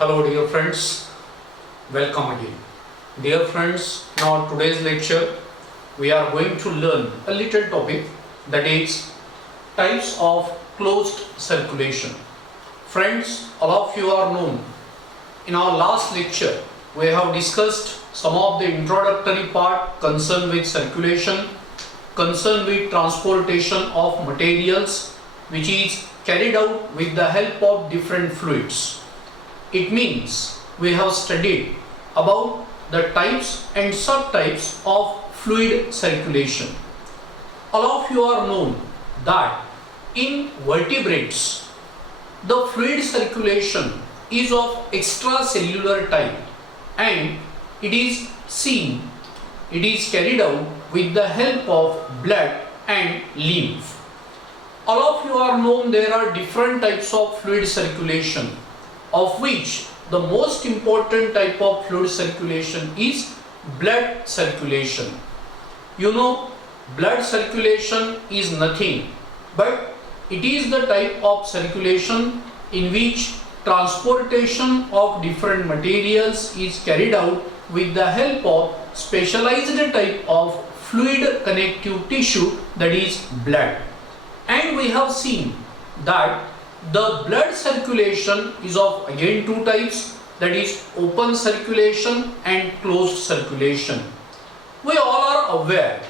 Hello dear friends, welcome again. Dear friends, in our today's lecture we are going to learn a little topic, that is types of closed circulation. Friends, all of you are known. In our last lecture we have discussed some of the introductory part concerned with circulation, concerned with transportation of materials which is carried out with the help of different fluids. It means we have studied about the types and subtypes of fluid circulation. All of you are known that in vertebrates the fluid circulation is of extracellular type and it is carried out with the help of blood and lymph. All of you are known there are different types of fluid circulation, of which the most important type of fluid circulation is blood circulation. You know, blood circulation is nothing but it is the type of circulation in which transportation of different materials is carried out with the help of specialized type of fluid connective tissue, that is blood. And we have seen that the blood circulation is of again two types, that is open circulation and closed circulation. We all are aware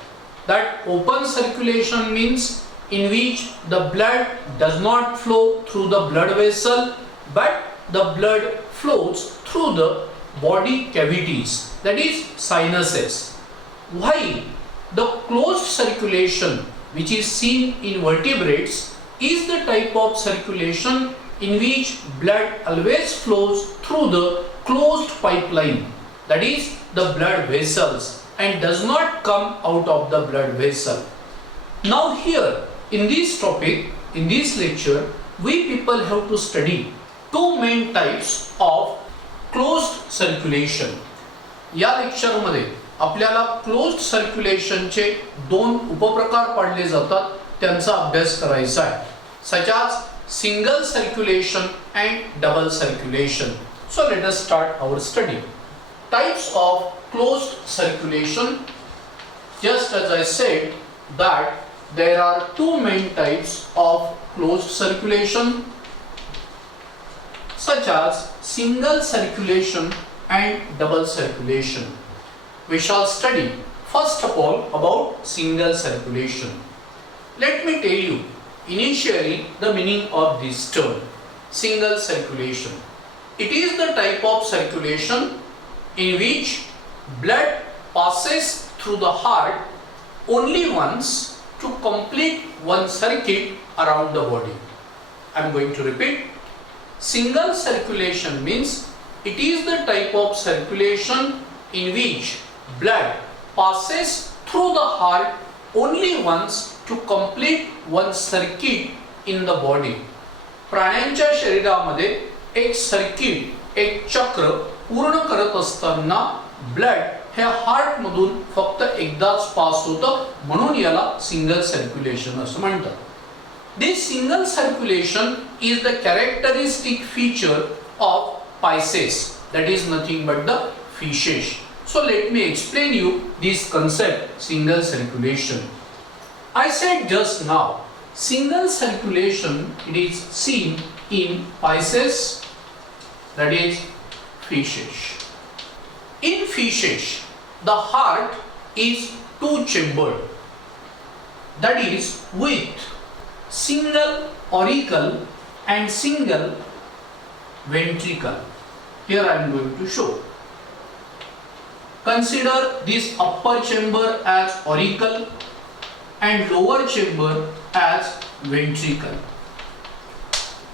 that open circulation means in which the blood does not flow through the blood vessel but the blood flows through the body cavities, that is sinuses. While the closed circulation, which is seen in vertebrates, is the type of circulation in which blood always flows through the closed pipeline, that is the blood vessels, and does not come out of the blood vessel. Now here in this topic, in this lecture, we people have to study two main types of closed circulation. या lecture मध्ये आपल्याला closed सर्क्युलेशनचे दोन उपप्रकार पाडले जातात, त्यांचा अभ्यास करायचा आहे, such as single circulation and double circulation. So let us start our study. Types of closed circulation. Just as I said that there are two main types of closed circulation, such as single circulation and double circulation. We shall study first of all about single circulation. Let me tell you initially the meaning of this term, single circulation. It is the type of circulation in which blood passes through the heart only once to complete one circuit around the body. I am going to repeat. Single circulation means it is the type of circulation in which blood passes through the heart only once to complete one circuit in the body. प्राण्यांच्या शरीरामध्ये एक circuit, एक चक्र पूर्ण करत असताना blood हे heart मधून फक्त एकदाच पास होतं, म्हणून याला सिंगल सर्क्युलेशन असं म्हणतात. This single circulation is the characteristic feature of Pisces, that is nothing but the fishes. So let me explain you this concept, single circulation. I said just now, single circulation, it is seen in Pisces, that is fishes. In fishes, the heart is two-chambered, that is with single auricle and single ventricle. Here I am going to show. Consider this upper chamber as auricle and lower chamber as ventricle.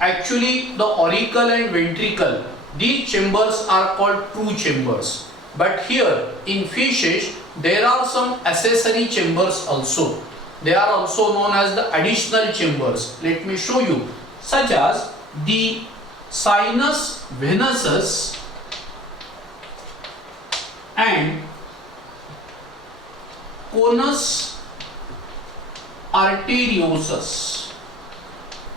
Actually the auricle and ventricle, these chambers are called two chambers, but here in fishes there are some accessory chambers also. They are also known as the additional chambers. Let me show you, such as the sinus venosus and conus arteriosus.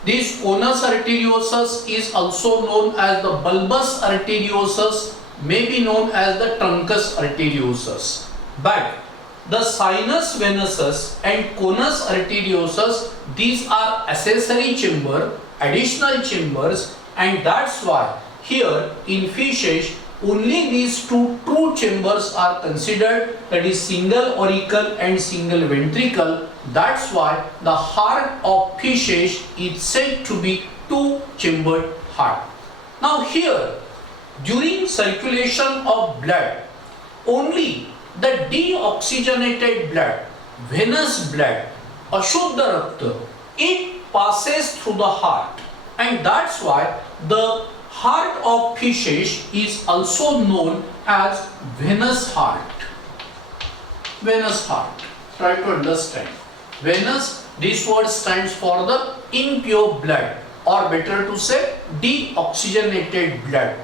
This conus arteriosus is also known as the bulbous arteriosus, may be known as the truncus arteriosus. But the sinus venosus and conus arteriosus, these are accessory chamber, additional chambers, and that's why here in fishes only these two true chambers are considered, that is single auricle and single ventricle. That's why the heart of fishes is said to be two-chambered heart. Now here, during circulation of blood, only the deoxygenated blood, venous blood, ashuddha rakta, it passes through the heart, and that's why the heart of fishes is also known as venous heart. Venous heart. Try to understand. Venous, this word stands for the impure blood, or better to say deoxygenated blood.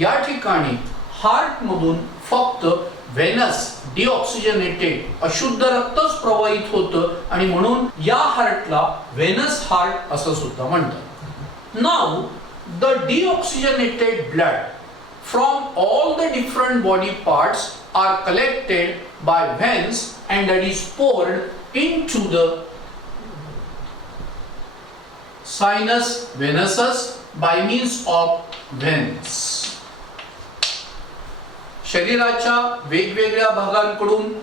या ठिकाणी heart मधून फक्त Venus deoxygenated अशुद्ध रक्तच प्रवाहित होतं आणि म्हणून या हार्टला वेनस हार्ट असं सुद्धा म्हणतात. Now the deoxygenated blood from all the different body parts are collected by veins and that is poured into the sinus venosus by means of veins. शरीराच्या वेगवेगळ्या भागांकडून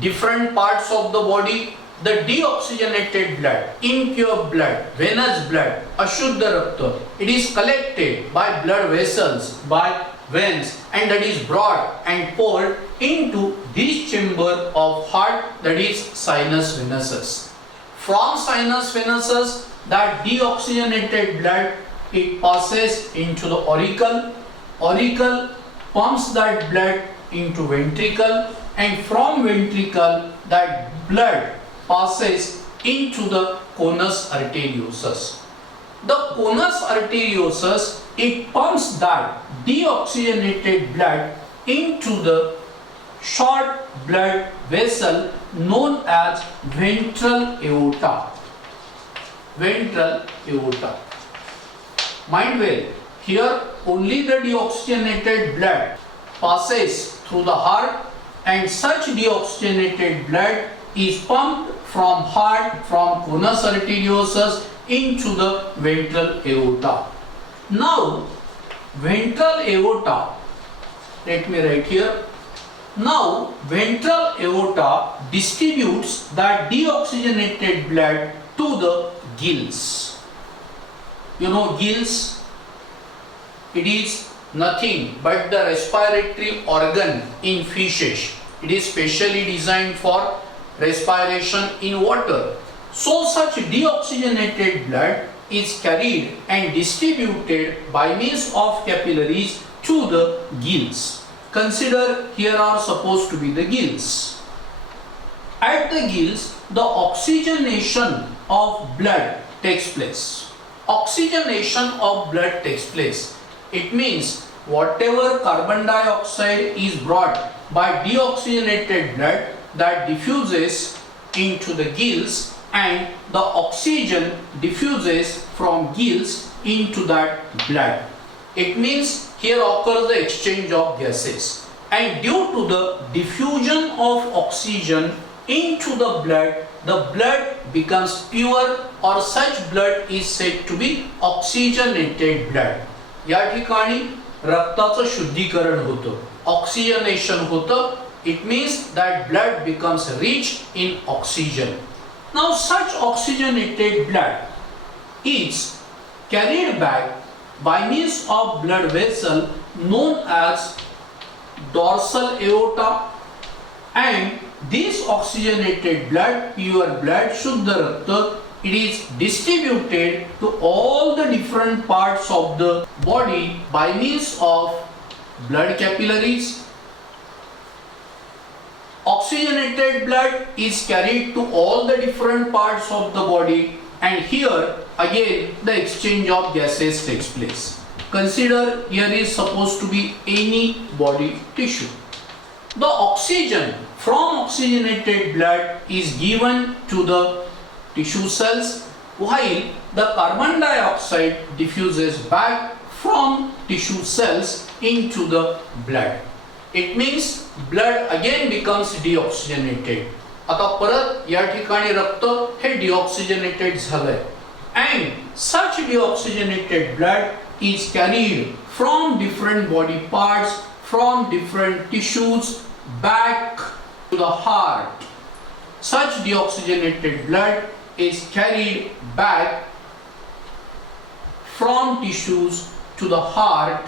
different parts of the body, the deoxygenated blood, impure blood, venous blood, ashuddha rakta, it is collected by blood vessels, by veins, and that is brought and poured into this chamber of heart, that is sinus venosus. From sinus venosus, that deoxygenated blood, it passes into the auricle. Auricle pumps that blood into ventricle, and from ventricle that blood passes into the conus arteriosus. The conus arteriosus, it pumps that deoxygenated blood into the short blood vessel known as ventral aorta. Ventral aorta. Mind well, here only the deoxygenated blood passes through the heart, and such deoxygenated blood is pumped from heart, from conus arteriosus into the ventral aorta. Now, ventral aorta, let me write here. Now, ventral aorta distributes that deoxygenated blood to the gills. You know gills? It is nothing but the respiratory organ in fishes. It is specially designed for respiration in water. So such deoxygenated blood is carried and distributed by means of capillaries to the gills. Consider here are supposed to be the gills. At the gills, the oxygenation of blood takes place. Oxygenation of blood takes place. It means whatever carbon dioxide is brought by deoxygenated blood, that diffuses into the gills, and the oxygen diffuses from gills into that blood. It means here occurs the exchange of gases, and due to the diffusion of oxygen into the blood becomes pure, or such blood is said to be oxygenated blood. या ठिकाणी रक्ताचं शुद्धीकरण होतं, oxygenation होतं. It means that blood becomes rich in oxygen. Now such oxygenated blood is carried back by means of blood vessel known as dorsal aorta, and this oxygenated blood, pure blood, shuddha rakta, it is distributed to all the different parts of the body by means of blood capillaries. Oxygenated blood is carried to all the different parts of the body, and here again the exchange of gases takes place. Consider here is supposed to be any body tissue. The oxygen from oxygenated blood is given to the tissue cells. while the carbon dioxide diffuses back from tissue cells into the blood. It means blood again becomes deoxygenated. आता परत या ठिकाणी रक्त हे deoxygenated झालंय. And such deoxygenated blood is carried from different body parts, from different tissues back to the heart. Such deoxygenated blood is carried back from tissues to the heart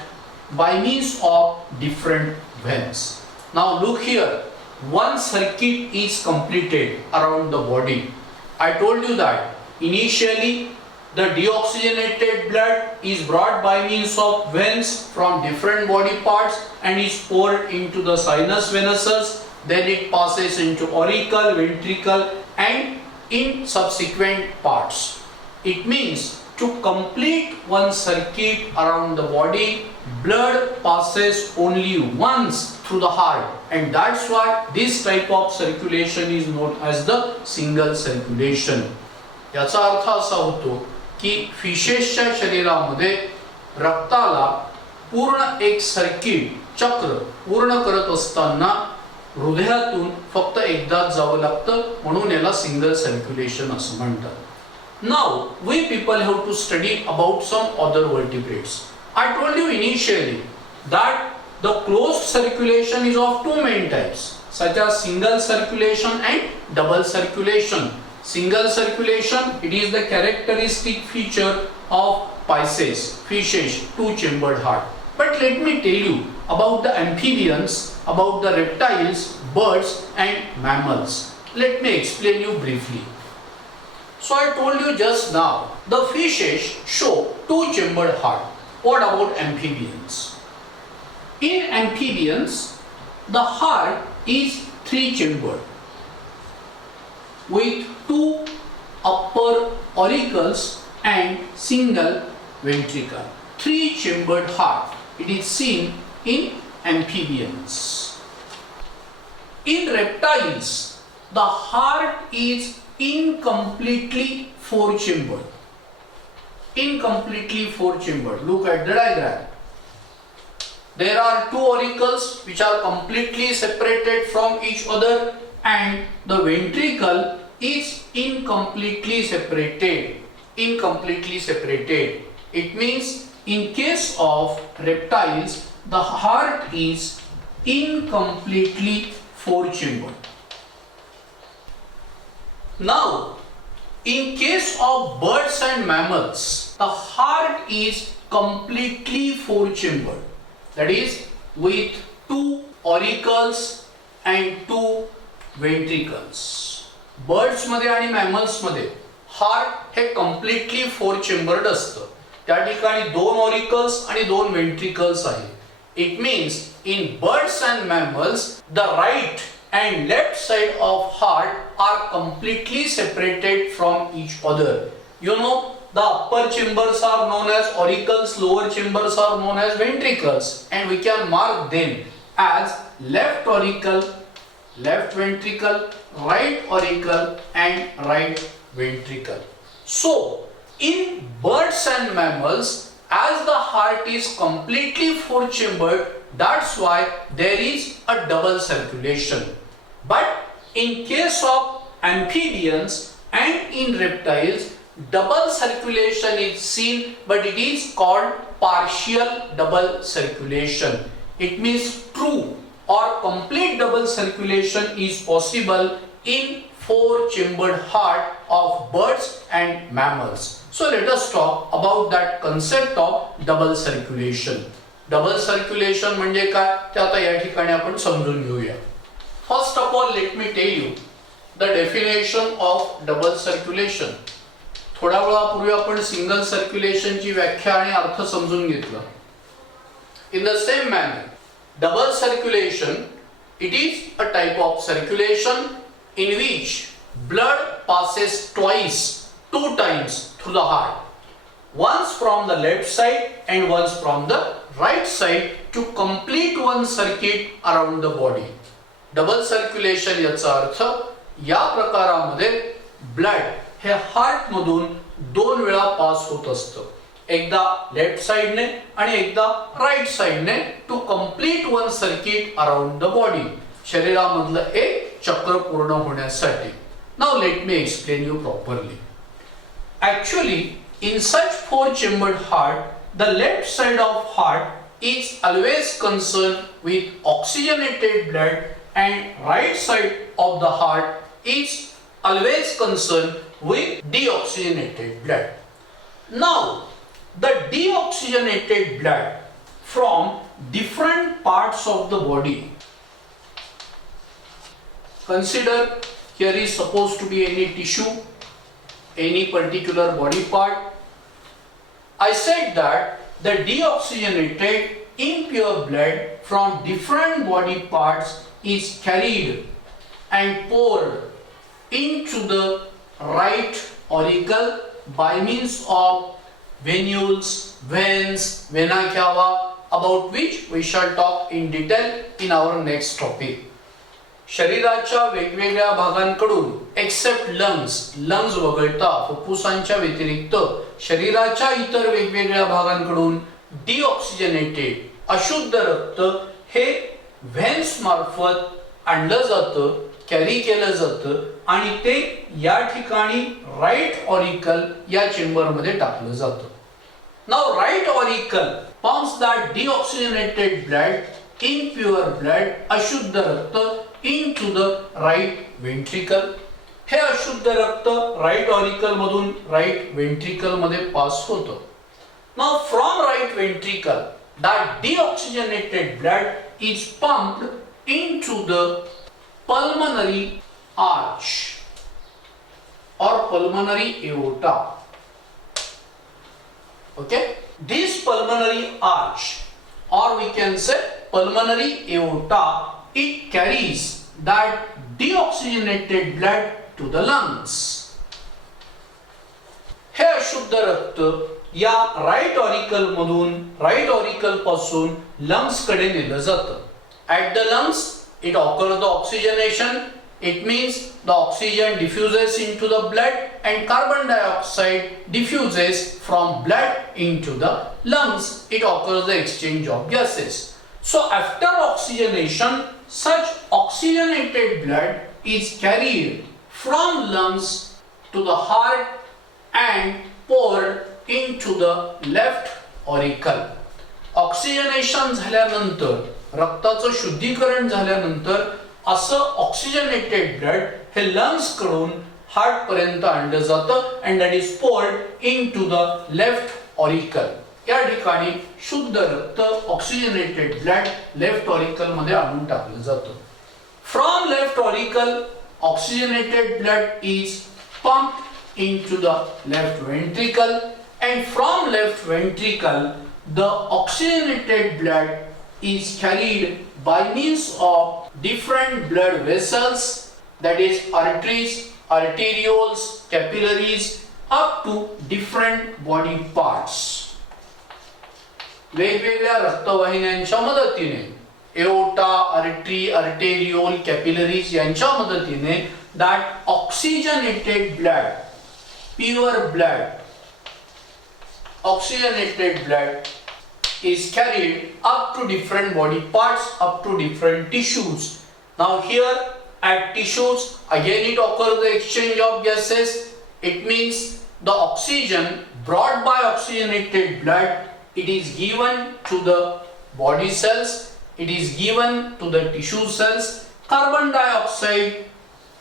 by means of different veins. Now look here, one circuit is completed around the body. I told you that initially the deoxygenated blood is brought by means of veins from different body parts and is poured into the sinus venosus, then it passes into auricle, ventricle and in subsequent parts. It means to complete one circuit around the body, blood passes only once through the heart, and that's why this type of circulation is known as the single circulation. याचा अर्थ असा होतो की फिशेसच्या शरीरामध्ये रक्ताला पूर्ण एक circuit चक्र पूर्ण करत असताना हृदयातून फक्त एकदाच जावं लागतं, म्हणून याला सिंगल सर्क्युलेशन असं म्हणतात. Now we people have to study about some other vertebrates. I told you initially that the closed circulation is of two main types, such as single circulation and double circulation. Single circulation, it is the characteristic feature of Pisces, fishes, two-chambered heart. But let me tell you about the amphibians, about the reptiles, birds and mammals. Let me explain you briefly. So I told you just now, the fishes show two-chambered heart. What about amphibians? In amphibians, the heart is three-chambered with two upper auricles and single ventricle. Three-chambered heart. It is seen in amphibians. In reptiles, the heart is incompletely four-chambered. Incompletely four-chambered. Look at the diagram. There are two auricles which are completely separated from each other, and the ventricle is incompletely separated. Incompletely separated. It means in case of reptiles, the heart is incompletely four-chambered. Now, in case of birds and mammals, the heart is completely four-chambered. That is, with two auricles and two ventricles. Birds मध्ये आणि mammals मध्ये heart हे completely four-chambered असतं. त्या ठिकाणी दोन auricles आणि दोन ventricles आहेत. It means in birds and mammals, the right and left side of heart are completely separated from each other. You know, the upper chambers are known as auricles, lower chambers are known as ventricles, and we can mark them as left auricle, left ventricle, right auricle and right ventricle. So, in birds and mammals, as the heart is completely four-chambered, that's why there is a double circulation. But in case of amphibians and in reptiles, double circulation is seen, but it is called partial double circulation. It means true or complete double circulation is possible in four-chambered heart of birds and mammals. So let us talk about that concept of double circulation. Double circulation म्हणजे काय ते आता या ठिकाणी आपण समजून घेऊया. First of all, let me tell you the definition of double circulation. थोड्या वेळापूर्वी आपण सिंगल सर्क्युलेशन ची व्याख्या आणि अर्थ समजून घेतला. In the same manner, double circulation, it is a type of circulation in which blood passes twice, two times through the heart. Once from the left side and once from the right side to complete one circuit around the body. Double circulation याचा अर्थ या प्रकारामध्ये blood हे heart मधून दोन वेळा पास होत असतं, एकदा left साइडने आणि एकदा राईट साइडने, to complete one circuit around the body, शरीरामधलं एक चक्र पूर्ण होण्यासाठी. Now let me explain you properly. Actually, in such four-chambered heart, the left side of heart is always concerned with oxygenated blood, and right side of the heart is always concerned with deoxygenated blood. Now, the deoxygenated blood from different parts of the body. Consider here is supposed to be any tissue, any particular body part. I said that the deoxygenated impure blood from different body parts is carried and poured into the right auricle by means of venules, veins, vena cava, about which we shall talk in detail in our next topic. शरीराच्या वेगवेगळ्या भागांकडून accept lungs वगळता फुफ्फुसांच्या व्यतिरिक्त शरीराच्या इतर वेगवेगळ्या भागांकडून deoxygenated अशुद्ध रक्त हे व्हेन्स मार्फत आणलं जातं, कॅरी केलं जातं आणि ते या ठिकाणी राईट ऑरिकल या चेंबर मध्ये टाकलं जातं. Now right auricle pumps that deoxygenated blood, impure blood, अशुद्ध रक्त into the right ventricle. हे अशुद्ध रक्त राईट ऑरिकल मधून राईट वेंट्रिकल मध्ये पास होतं. Now from right ventricle, that deoxygenated blood is pumped into the pulmonary arch or pulmonary aorta. Okay, this pulmonary arch, or we can say pulmonary aorta, it carries that deoxygenated blood to the lungs. हे अशुद्ध रक्त या right auricle मधून, right auricle पासून lungs कडे नेलं जातं. At the lungs it occurs the oxygenation. It means the oxygen diffuses into the blood and carbon dioxide diffuses from blood into the lungs. It occurs the exchange of gases. So after oxygenation, such oxygenated blood is carried from lungs to the heart and poured into the left auricle. Oxygenation झाल्यानंतर, रक्ताचं शुद्धीकरण झाल्यानंतर असं oxygenated blood हे lungs कडून heart पर्यंत आणलं जातं and that is poured into the left auricle. या ठिकाणी शुद्ध रक्त ऑक्सिजनेटेड ब्लड लेफ्ट ऑरिकल मध्ये आणून टाकलं जातं. From left auricle oxygenated blood is pumped into the left ventricle and from left ventricle the oxygenated blood is carried by means of different blood vessels, that is arteries, arterioles, capillaries, up to different body parts. वेगवेगळ्या रक्तवाहिन्यांच्या मदतीने, aorta, artery, arteriole, capillaries यांच्या मदतीने that oxygenated blood, pure blood, oxygenated blood is carried up to different body parts, up to different tissues. Now here at tissues, again it occurs the exchange of gases. It means the oxygen brought by oxygenated blood, it is given to the body cells, it is given to the tissue cells. Carbon dioxide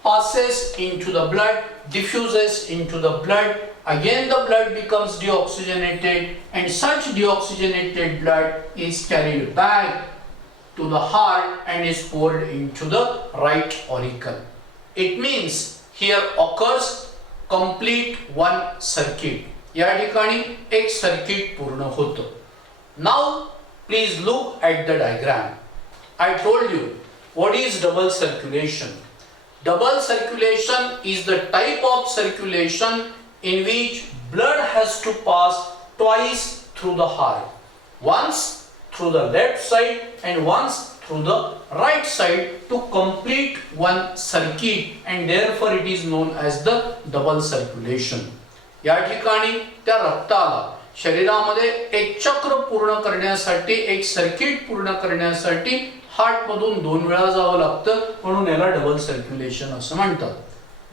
passes into the blood, diffuses into the blood. Again the blood becomes deoxygenated and such deoxygenated blood is carried back to the heart and is poured into the right auricle. It means here occurs complete one circuit. या ठिकाणी एक circuit पूर्ण होतं. Now please look at the diagram. I told you what is double circulation. Double circulation is the type of circulation in which blood has to pass twice through the heart. Once through the left side and once through the right side to complete one circuit, and therefore it is known as the double circulation. या ठिकाणी त्या रक्ताला शरीरामध्ये एक चक्र पूर्ण करण्यासाठी, एक circuit पूर्ण करण्यासाठी हार्ट मधून 2 वेळा जावं लागतं, म्हणून याला डबल सर्क्युलेशन असं म्हणतात.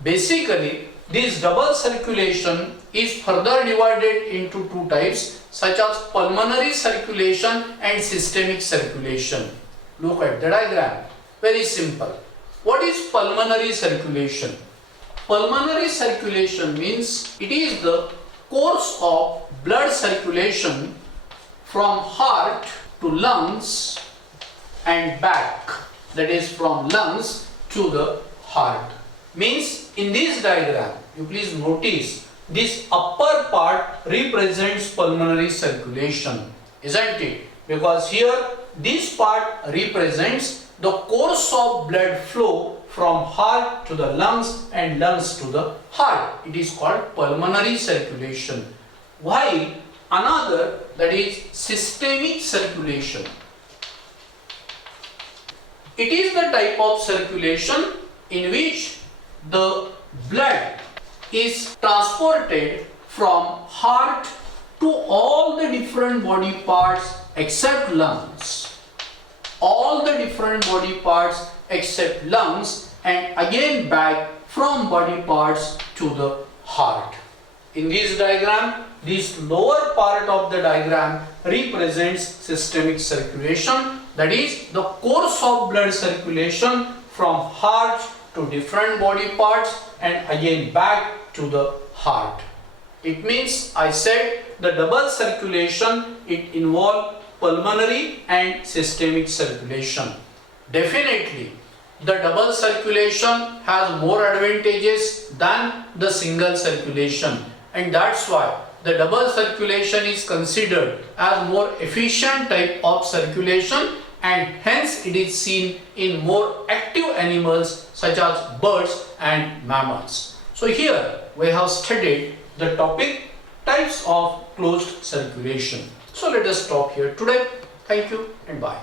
Basically this double circulation is further divided into 2 types such as pulmonary circulation and systemic circulation. Look at the diagram. Very simple. What is pulmonary circulation? Pulmonary circulation means it is the course of blood circulation from heart to lungs and back. That is from lungs to the heart. Means in this diagram, you please notice this upper part represents pulmonary circulation, isn't it? Because here this part represents the course of blood flow from heart to the lungs and lungs to the heart. It is called pulmonary circulation. While another, that is systemic circulation. It is the type of circulation in which the blood is transported from heart to all the different body parts except lungs. All the different body parts except lungs, and again back from body parts to the heart. In this diagram, this lower part of the diagram represents systemic circulation, that is the course of blood circulation from heart to different body parts and again back to the heart. It means, I said, the double circulation, it involves pulmonary and systemic circulation. Definitely the double circulation has more advantages than the single circulation, and that's why the double circulation is considered as more efficient type of circulation, and hence it is seen in more active animals such as birds and mammals. So here we have studied the topic types of closed circulation. So let us stop here today. Thank you and bye.